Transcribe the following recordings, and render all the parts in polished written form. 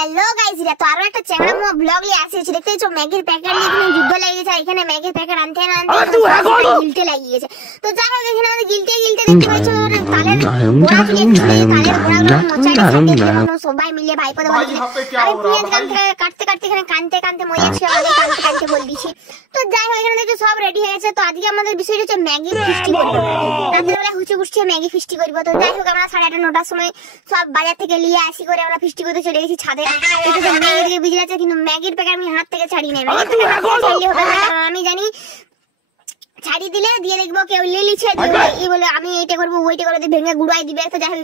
Hello guys, এটা তো আরো একটা চ্যানেল মো ব্লগ নিয়ে আসছে। দেখতেছো ম্যাগির প্যাকেট নিয়ে এখানে যুদ্ধ লেগে গেছে। এখানে ম্যাগির প্যাকেট আনতে গিলতে লাগিয়ে গেছে। তো যাই হোক, এখানে আমাদের গিলতে দেখতে পাচ্ছো তালের গোড়া নিয়ে সবাই মিলে ভাইপো দেওয়া হয়েছে। আমি পেঁয়াজ কাটতে এখানে কানতে মরে যাচ্ছি, আমাদের কানতে বল দিছি। তো যাই হোক, এখানে দেখছো সব রেডি হয়ে গেছে। তো আজকে আমাদের বিষয় হচ্ছে ম্যাগি ফিস্টি করব। রাতের বেলা হুচে ম্যাগি ফিস্টি করব। তো যাই হোক, আমরা 8:30 9টার সময় সব বাজার থেকে নিয়ে আসি করে আমরা ফিস্টি করতে চলে গেছি ছাদে। কিন্তু ম্যাগির প্যাকেট আমি হাত থেকে ছাড়ি নাই। আমি জানি ছাড়ি দিলে দিয়ে দেখবো কেউ লিয়ে লিছে বলে আমি এইটা করবো ওইটা করে ভেঙে গুড়াই দিবে। তো যাই হোক,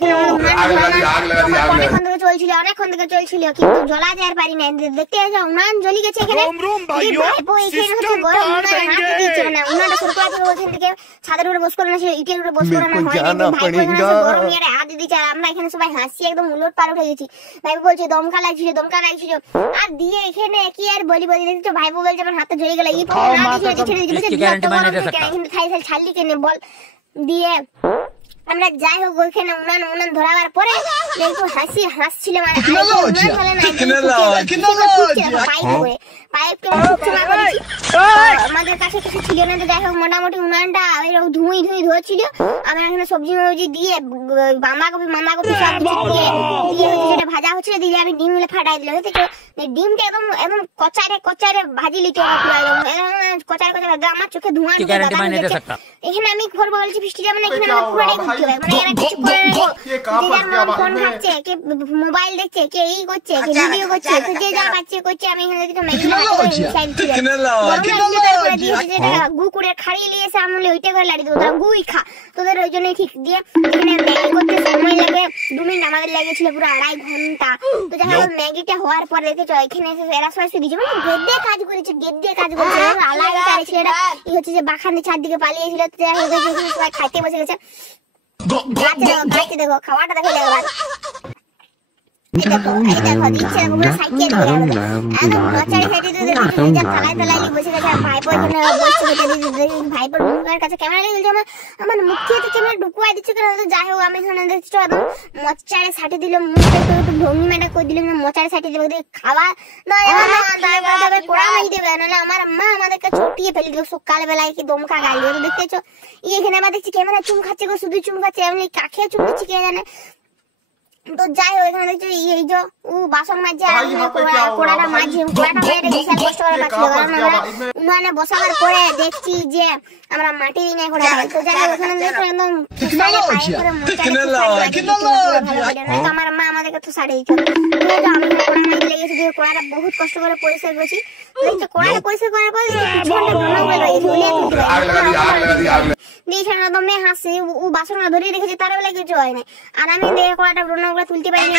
অনেকক্ষণ থেকে চলছিল কিন্তু জ্বলা যায় পারি না। দেখতে উনান জ্বলি গেছে এখানে। ছাদের উপরে বস করে না, ইটের উপরে বস করে না হয় গরম ইয়ারে হাত দিচ্ছে। আর আমরা এখানে সবাই হাসি একদম উলট পার উঠে গেছি। ভাইবো বলছে দমকা লাগছিল আর দিয়ে এখানে কি আর বলি দেখছো। ভাইবো বলছে আমার হাতে ঝরে গেল ছাড়লি কেনে বল দিয়ে। আমরা যাই হোক, ওইখানে উনান ধরাবার পরে একটু হাসছিল আমাদের কাছে কিছু ছিল না। যাই হোক, মোটামুটি উনানটা ধুই ধোয়াছিল। আমরা এখানে সবজি দিয়ে বাঁধাকপি সব দিয়ে যেটা ভাজা হচ্ছিল দিয়ে আমি ডিম গুলো ফাটাই দিলাম। ডিমটা একদম কচারে ভাজি লিতে কচারে আমার চোখে ধোঁয়া। এখানে আমি করবো বলছি বৃষ্টি যেমন এখানে পুরোটাই ঘুরতে হবে। মানে এরা কিছু করে ফোন খাচ্ছে, কে মোবাইল দেখছে, কে এই করছে, কে ভিডিও করছে, যে যা পাচ্ছে করছে। আমি এখানে গুকুড়ে খাড়িয়ে নিয়ে এসে আমি ওইটা করে লাড়ি দেবো, তারা গুই খা তোদের ওই জন্যই ঠিক দিয়ে। এখানে ম্যাগি করতে সময় লাগে 2 মিনিট, আমাদের লেগেছিল পুরো 2.5 ঘন্টা। তো যাই হোক, ম্যাগিটা হওয়ার পর দেখেছো এখানে এরা সবাই দিচ্ছে মানে গেদ্দে কাজ করেছে আলাদা চাইছিল। এটা ই হচ্ছে যে বাখানে চারদিকে পালিয়েছিল। সবাই খাইতে বসে গেছে। দেখো খাওয়াটা দেখো আমার মুখ থেকে ক্যামেরা ঢুকুয়াই দিচ্ছে। যাই হোক, আমি দেখছো একদম মচারে ছাটি দিল, মুখটা একটু ভঙ্গি মেটা করে দিল, মচারে ছাটি দিল। খাওয়া পোড়া মাই দেবে, নাহলে আমার মা আমাদেরকে ছটিয়ে ফেলে দিল সকাল বেলায় কি দমকা গাল দিল। দেখতেছো এখানে আবার দেখছি ক্যামেরা চুম খাচ্ছে, শুধু চুম খাচ্ছে, এমনি কাকে চুম দিচ্ছি কে জানে। তো যাই হোক, এখানে দেখছো এই যে বাসন মাঝে কোড়াটা মেরে বিশাল কষ্ট করে পাচ্ছিল। কারণ আমরা উনানে বসাবার পরে দেখছি যে আমরা মাটি নিয়ে করা হয়। তো যাই হোক, এখানে দেখছো একদম আমার মা আমাদেরকে তো সারিয়ে দিচ্ছে। আমি কোড়া মাঝে লেগেছি, কোড়াটা বহুত কষ্ট করে পরিষ্কার করেছি। দেখছো কোড়াটা পরিষ্কার করার পরে হাসি বাসন ধরে রেখেছি, তার বেলা কিছু হয় না। আর আমি দেখে কোড়াটা ব্রণগুলো তুলতে পারিনি।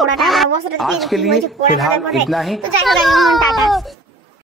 কোড়াটা অবস্থাটা টাটা।